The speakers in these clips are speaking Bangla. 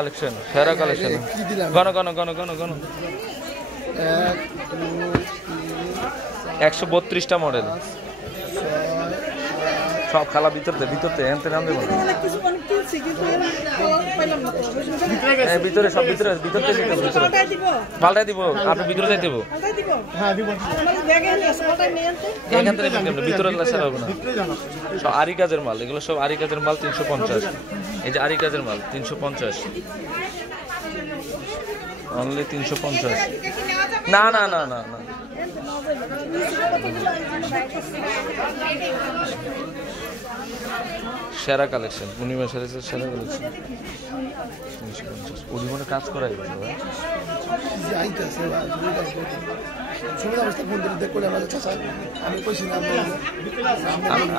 কালেকশন সেরা কালেকশন গণ গণ গণ গণ গণ 132টা মডেল সব খালা ভিতরতে এনতে নাম দেব ভিতরে সব ভিতরে পাল্টাই দিব আপনি ভিতরে যাই দেব এখান থেকে ভিতরে সেরা হবে না সব আরি কাজের মাল এগুলো সব আরি কাজের মাল 350 এই যে আরি কাজের মাল 350 অনলি 350 না না না না না সেরা কালেকশন পূর্ণিমা সেরা কালেকশন 350 পরিমাণে কাজ করাই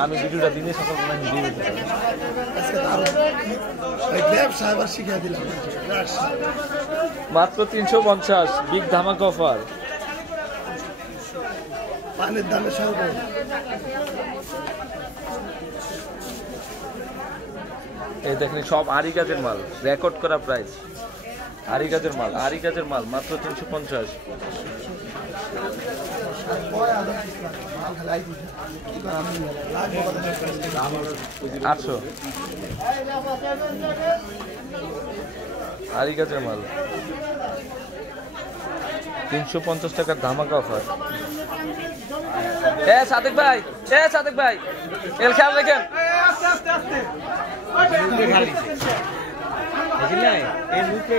আমি ভিডিওটা দিনে সকাল মাত্র 350 বিগ ধামাকা অফার পানের দামে সর্ব এই দেখেন সব আরি কাজের মাল রেকর্ড করা প্রাইস আরি কাজের মাল মাত্র 350 800 আরি কাজের মাল 350 টাকার ধামাকা অফার সাদেক ভাই এল খেয়াল রাখেন মুখে